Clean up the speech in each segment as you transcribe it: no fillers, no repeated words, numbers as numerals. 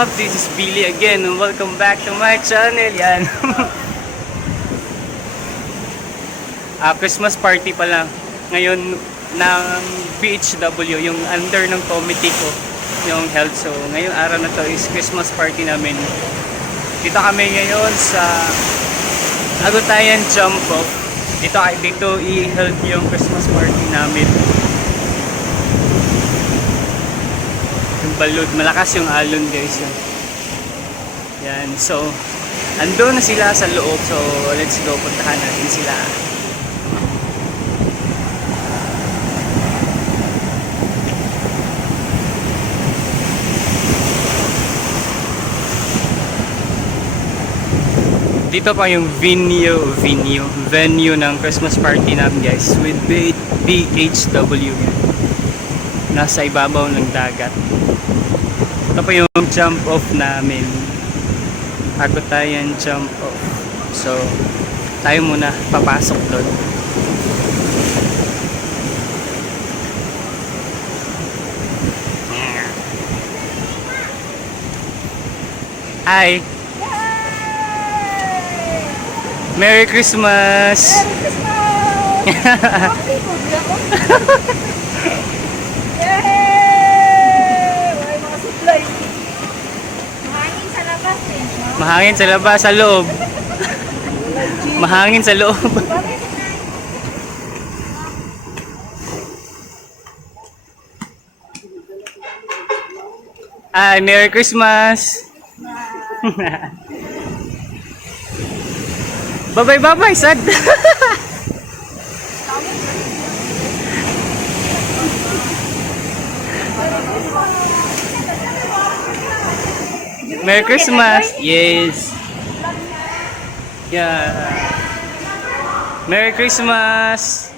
up? This is Billy again and welcome back to my channel. Yan. Christmas party pa lang ngayon ng BHW, yung under ng committee ko, yung health. So ngayong araw na to is Christmas party namin. Dito kami ngayon sa Agutayan Jump Off. Dito i-held yung Christmas party namin. Yung balod, malakas yung alon guys. Yan, so ando na sila sa loob. So let's go, puntahan natin sila. Dito pa yung venue ng Christmas party namin guys, with BHW. Nasa ibabaw ng dagat. Ito pa yung jump off namin, Agutayan jump off. So tayo muna papasok doon. Hi! Merry Christmas! Merry Christmas! Yay! May mga supply. Mahangin sa labas eh. No? Mahangin sa labas, sa loob. Mahangin sa loob. Ay, Merry Christmas! Bye-bye, sad! Merry Christmas! Yes! Yeah! Merry Christmas!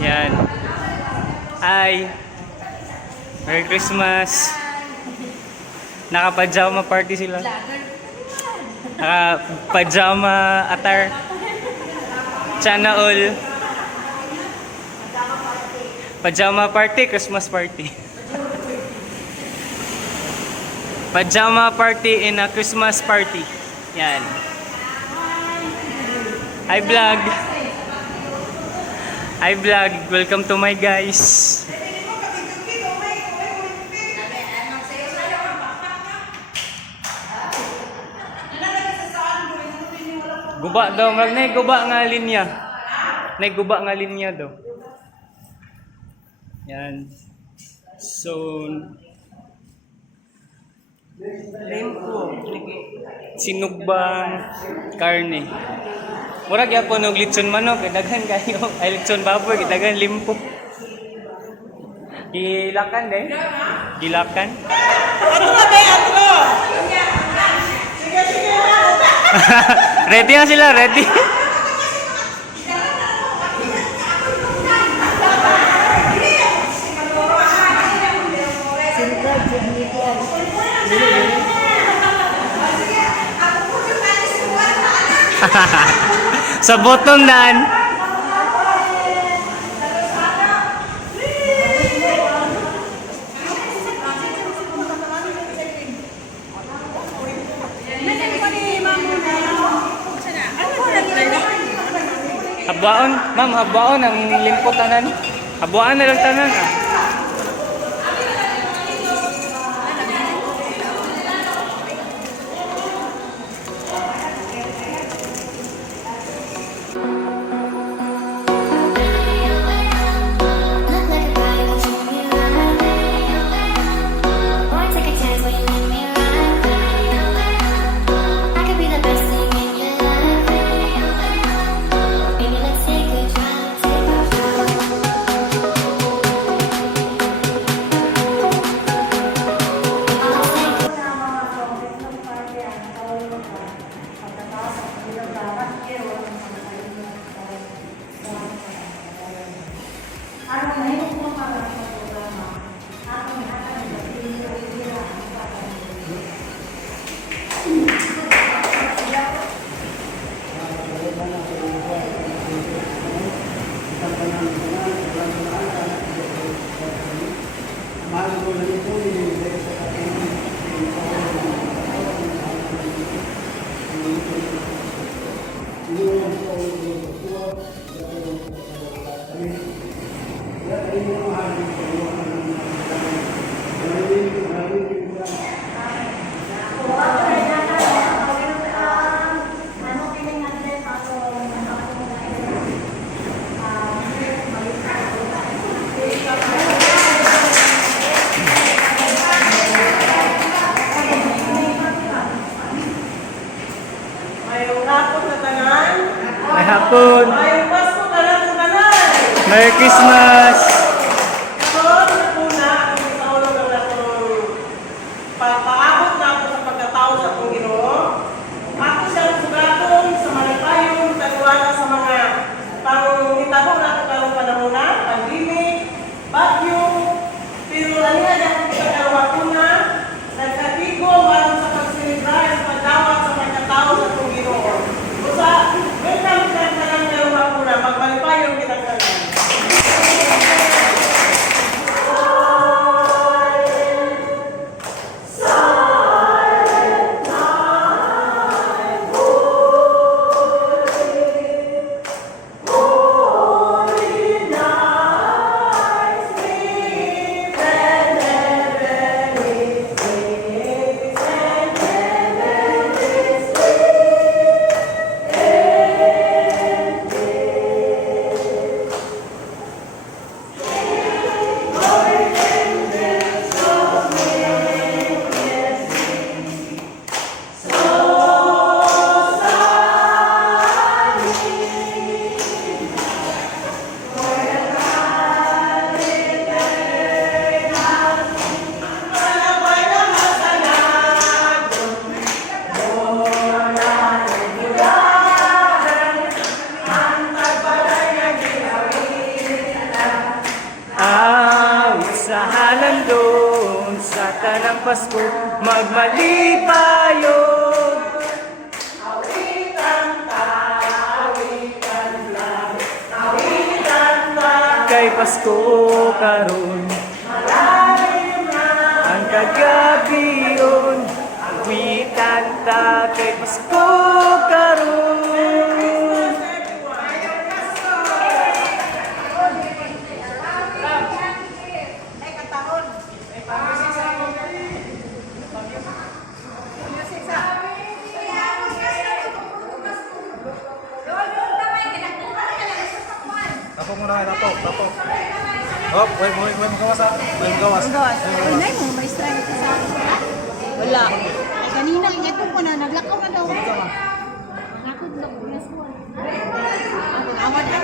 Yan! Hi! Merry Christmas! Naka-pajama party sila. Naka-pajama attire. Sana all. Pajama party, Christmas party. Pajama party in a Christmas party. Yan. Hi vlog. Hi vlog. Welcome to my guys. Guba daw, nay guba nga linya. Nay guba nga linya daw. Yan. So limpo, sinugbang karne. Murag gyapon og litson manok, daghan kayo. Ay litson baboy, daghan limpo. Gilakan day. Gilakan. Ano nga ba yan? Ready na sila, ready. Sa bottom daan. Habaon, ma'am, habaon ang limpot tanan. Habuan na lang tanan. hapon. Mayong Pasko ka lang ng kanal. Merry Christmas! Karon na po na ang isaulog ang atong pagpaabot na po sa pagkatao sa atong Ginoo. Ako siyang sugaton sa malipayong tagwala sa mga panghitabo na ito karong panahon na, pandemic, bagyo, pero laniya na kung kita karong ako na, nagkatigo balang sa pagsilibra ang pagdawat sa pagkatao sa atong Ginoo. Usa, welcome sa kanang karong ako na, magmalipayong kita kanan. Awit sa halandon sa tanang Pasko magmalipayon. Kay Pasko karon ang kagabiyon. Awitan ta kay Pasko karon. Tapok muna kayo, tapok. Hop, huwag magawas ha. Huwag magawas. Unay mo, may strike ka sa akin. Wala. Ay, kanina, ito po na, naglakaw na daw. Nakod lang, ulas ko. Awad na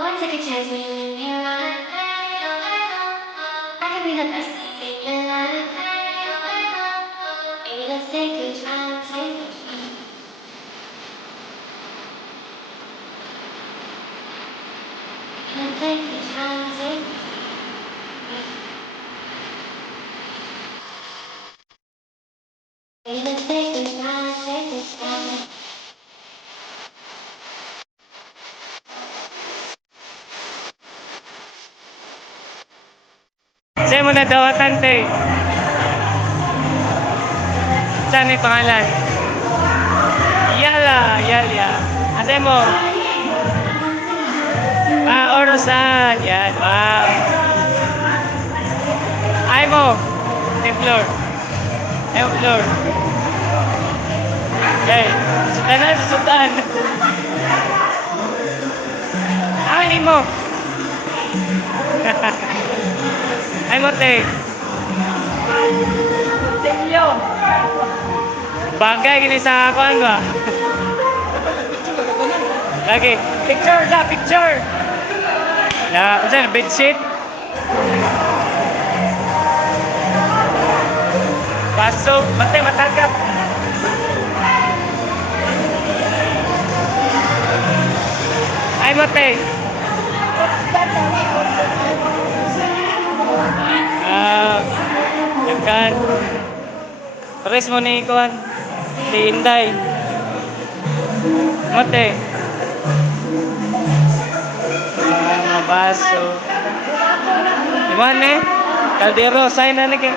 One second chance when you're in here. I can be the best thing in your life. Maybe let's take a time, take a time. Let's take a time, take a time. Maybe let's take a time, take a time. Sa'yo mo na dawatan, te. Saan yung pangalan? Yalya. Ate mo? Orosan. Yan, wow. Ay mo. Templor. Templor. Okay. Sudan. Ay mo. Ay mo, te. Templyo. Bagay, gini sa ako, ba? Lagi. Picture. Saan, bedsheet? Paso, matagap. Ay, mate. Yakan. Pares mo ni Ikuan. Di Inday. Mate. Mga baso. Iman eh. Kaldero, sign na naging.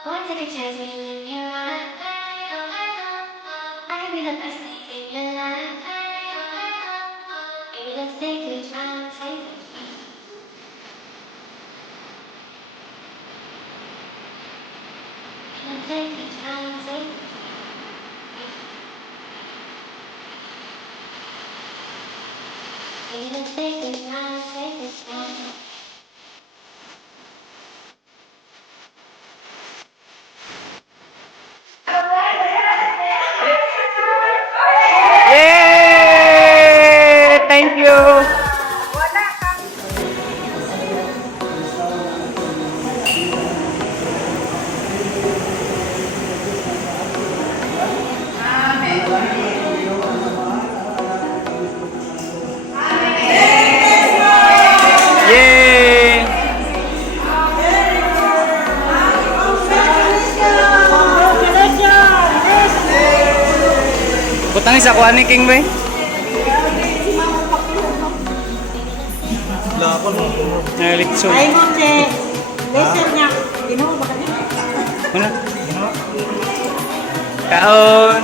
One second chance when you in your life. I can be the best thing in your life. Maybe let's take a chance. Can I take a chance? Maybe let's take a chance. Take a chance. Yay! Thank you! Yay! Butang isa kuha ni King Boy. Lapon mo. Nalitso. Ay mo, che. Laser niya. Ginawa ba ka niya? Ano? Kaon.